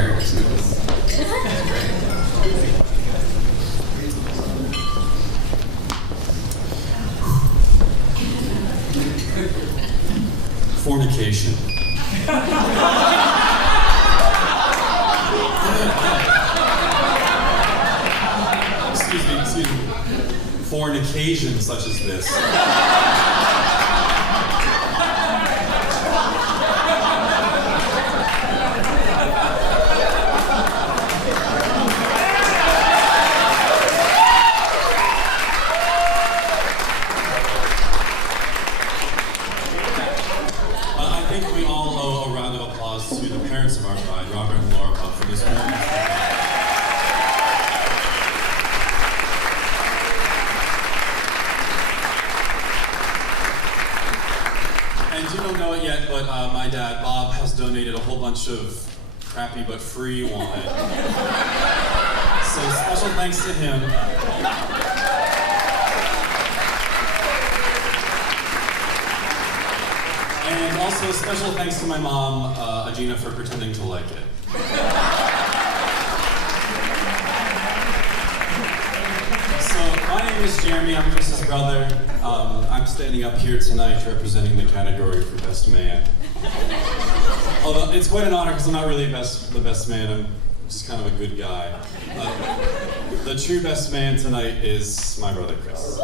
marriage. That's great. Fornication. Excuse me. For an occasion such as this. I think we all owe a round of applause to the parents of our bride, Robert and Laura Buck, for this moment. And you don't know it yet, but my dad, Bob, has donated a whole bunch of crappy but free wine. So special thanks to him. And also special thanks to my mom, Agina, for pretending to like it. So my name is Jeremy, I'm Chris's brother. I'm standing up here tonight representing the category for Best Man. Although it's quite an honor because I'm not really the best man, I'm just kind of a good guy. The true best man tonight is my brother Chris.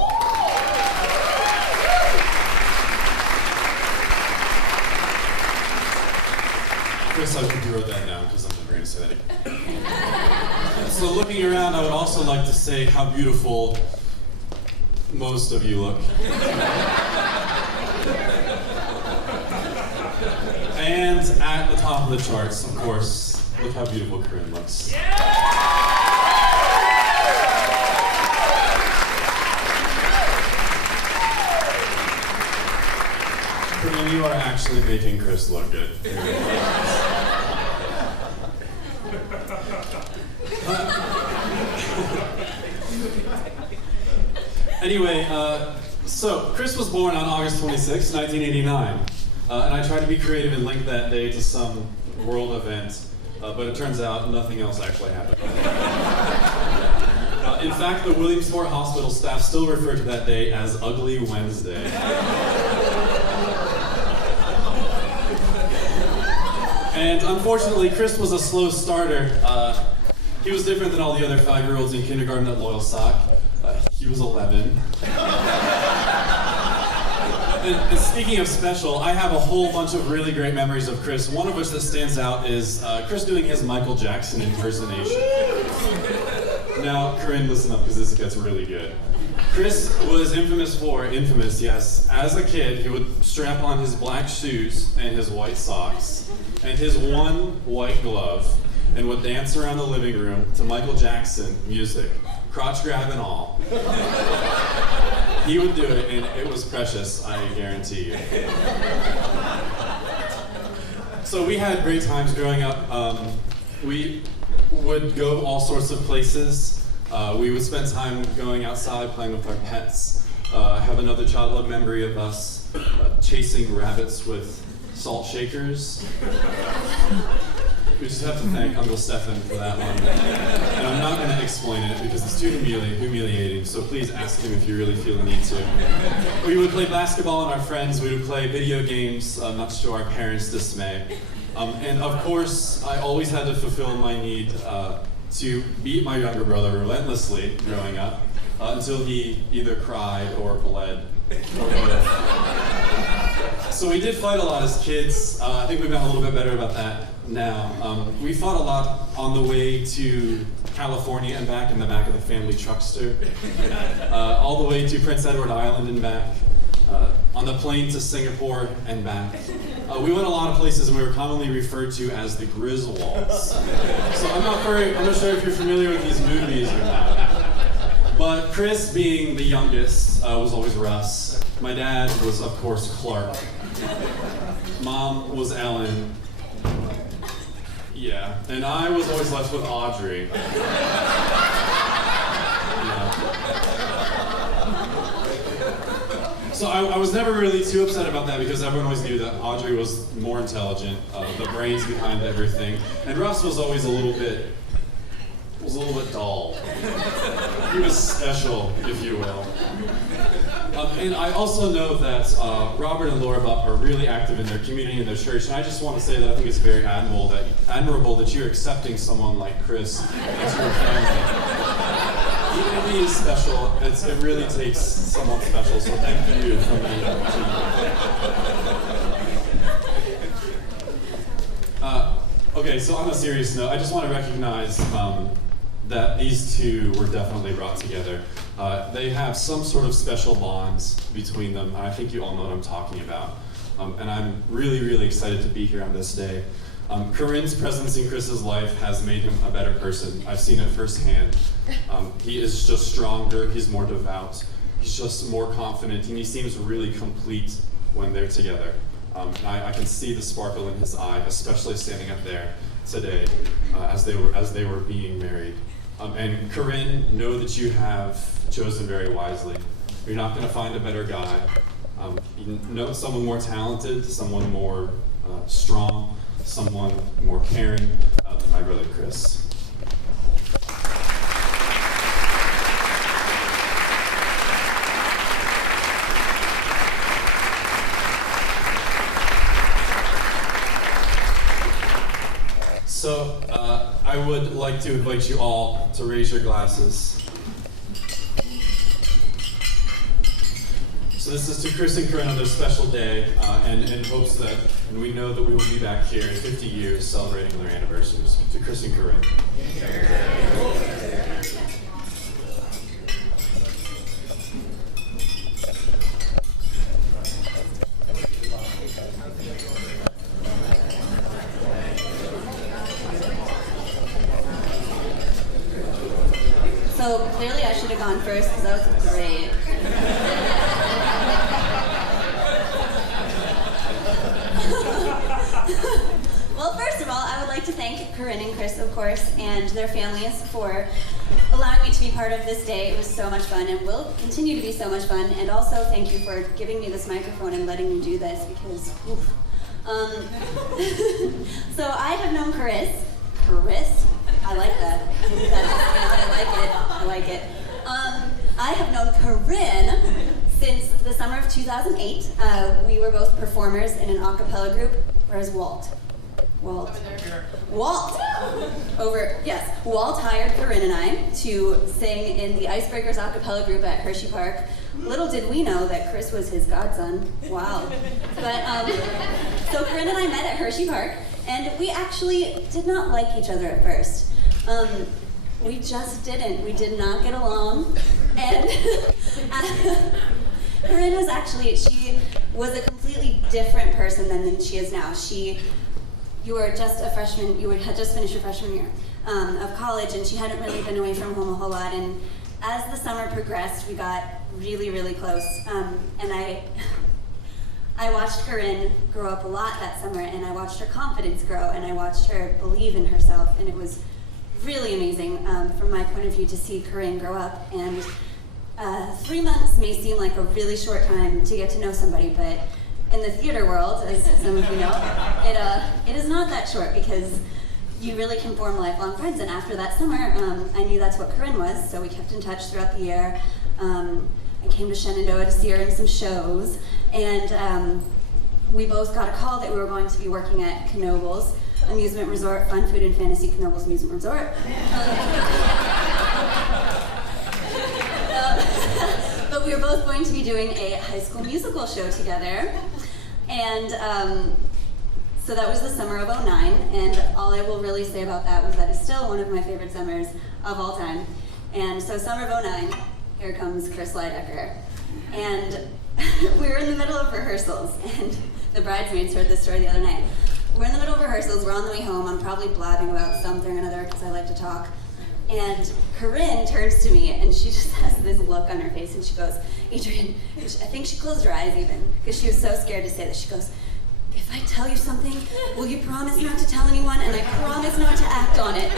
Chris, I hope you wrote that down because I'm never going to say that again. So looking around, I would also like to say how beautiful most of you look. And at the top of the charts, of course, look how beautiful Corinne looks. Corinne, you are actually making Chris look good. Anyway, so Chris was born on August 26, 1989. And I tried to be creative and link that day to some world event, but it turns out nothing else actually happened. In fact, the Williamsport Hospital staff still refer to that day as Ugly Wednesday. And unfortunately, Chris was a slow starter. He was different than all the other 5-year-olds in kindergarten at Loyal Sock. He was 11. And speaking of special, I have a whole bunch of really great memories of Chris, one of which that stands out is Chris doing his Michael Jackson impersonation. Now, Corinne, listen up, because this gets really good. Chris was infamous, yes. As a kid, he would strap on his black shoes and his white socks and his one white glove and would dance around the living room to Michael Jackson music, crotch grab and all. He would do it, and it was precious, I guarantee you. So we had great times growing up. We would go all sorts of places. We would spend time going outside, playing with our pets. I have another childhood memory of us chasing rabbits with salt shakers. We just have to thank Uncle Stefan for that one. And I'm not going to explain it because it's too humiliating, so please ask him if you really feel the need to. We would play basketball and our friends. We would play video games, much to our parents' dismay. And of course, I always had to fulfill my need to beat my younger brother relentlessly growing up until he either cried or bled or both. So we did fight a lot as kids. I think we've gotten a little bit better about that now. We fought a lot on the way to California and back in the back of the family truckster, all the way to Prince Edward Island and back, on the plane to Singapore and back. We went a lot of places and we were commonly referred to as the Griswolds. So I'm not sure if you're familiar with these movies or not. But Chris, being the youngest, was always Russ. My dad was, of course, Clark. Mom was Ellen. Yeah, and I was always left with Audrey. Yeah. So I was never really too upset about that because everyone always knew that Audrey was more intelligent, the brains behind everything, and Russ was always a little bit dull. He was special, if you will. And I also know that Robert and Laura Bupp are really active in their community and their church, and I just want to say that I think it's very admirable that you're accepting someone like Chris into your family. Even if he is special, it really takes someone special, so thank you from me to you. Okay, so on a serious note, I just want to recognize that these two were definitely brought together. They have some sort of special bonds between them, and I think you all know what I'm talking about. And I'm really, really excited to be here on this day. Corinne's presence in Chris's life has made him a better person. I've seen it firsthand. He is just stronger, he's more devout, he's just more confident, and he seems really complete when they're together. And I can see the sparkle in his eye, especially standing up there today as they were being married. And Corinne, know that you have chosen very wisely. You're not going to find a better guy. You know someone more talented, someone more strong, someone more caring than my brother Chris. So I would like to invite you all to raise your glasses. So this is to Chris and Corinne on their special day, and in hopes that, and we know that we will be back here in 50 years celebrating their anniversaries. To Chris and Corinne. So clearly I should have gone first because that was great. Well, first of all, I would like to thank Corinne and Chris, of course, and their families for allowing me to be part of this day. It was so much fun and will continue to be so much fun. And also thank you for giving me this microphone and letting me do this because, oof. So I have known Chris, I like that. I like it. I have known Corinne since the summer of 2008. We were both performers in an a cappella group. Where's Walt? Walt hired Corinne and I to sing in the Icebreakers a cappella group at Hershey Park. Little did we know that Chris was his godson. Wow. But, so Corinne and I met at Hershey Park, and we actually did not like each other at first. We just didn't. We did not get along. And Corinne was she was a completely different person than she is now. You were just a freshman, had just finished your freshman year of college, and she hadn't really been away from home a whole lot. And as the summer progressed, we got really, really close. And I watched Corinne grow up a lot that summer, and I watched her confidence grow, and I watched her believe in herself, and it was really amazing from my point of view to see Corinne grow up. And 3 months may seem like a really short time to get to know somebody, but in the theater world, as some of you know, it is not that short because you really can form lifelong friends. And after that summer, I knew that's what Corinne was, so we kept in touch throughout the year. I came to Shenandoah to see her in some shows, and we both got a call that we were going to be working at Knoebels Amusement Resort, Fun Food and Fantasy Knoebels Amusement Resort. But we were both going to be doing a High School Musical show together. And so that was the summer of '09, and all I will really say about that was that it's still one of my favorite summers of all time. And so summer of '09, here comes Chris Lydecker. And we were in the middle of rehearsals, and the bridesmaids heard this story the other night. We're in the middle of rehearsals, we're on the way home, I'm probably blabbing about something or another because I like to talk. And Corinne turns to me and she just has this look on her face and she goes, Adrian, I think she closed her eyes even because she was so scared to say this. She goes, if I tell you something, will you promise not to tell anyone? And I promise not to act on it.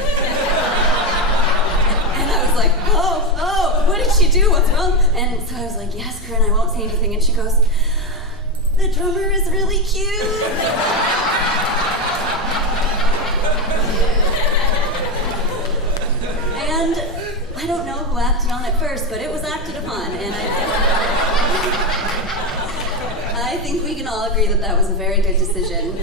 And And I was like, oh, what did she do? What's wrong? And so I was like, yes, Corinne, I won't say anything. And she goes, the drummer is really cute. And I don't know who acted on it first, but it was acted upon. And I think we can all agree that that was a very good decision.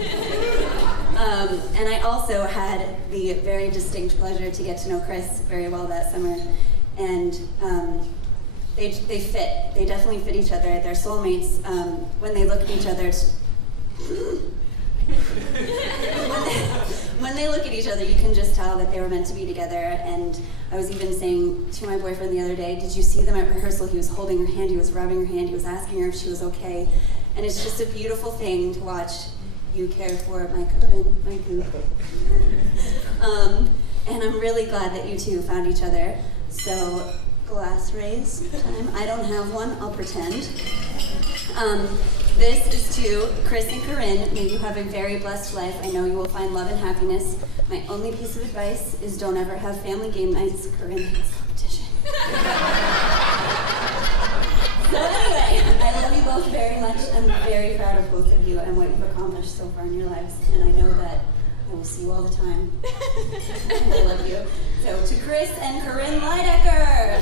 And I also had the very distinct pleasure to get to know Chris very well that summer. And they fit. They definitely fit each other. They're soulmates. When they look at each other, when they look at each other, you can just tell that they were meant to be together. And I was even saying to my boyfriend the other day, did you see them at rehearsal? He was holding her hand, he was rubbing her hand, he was asking her if she was okay. And it's just a beautiful thing to watch you care for my Corinne, my goop. And I'm really glad that you two found each other. So, glass raise time. I don't have one, I'll pretend. This is to Chris and Corinne. May you have a very blessed life. I know you will find love and happiness. My only piece of advice is don't ever have family game nights. Corinne hates competition. So anyway, I love you both very much. I'm very proud of both of you and what you've accomplished so far in your lives. And I know that I will see you all the time. I love you. So to Chris and Corinne Leidecker.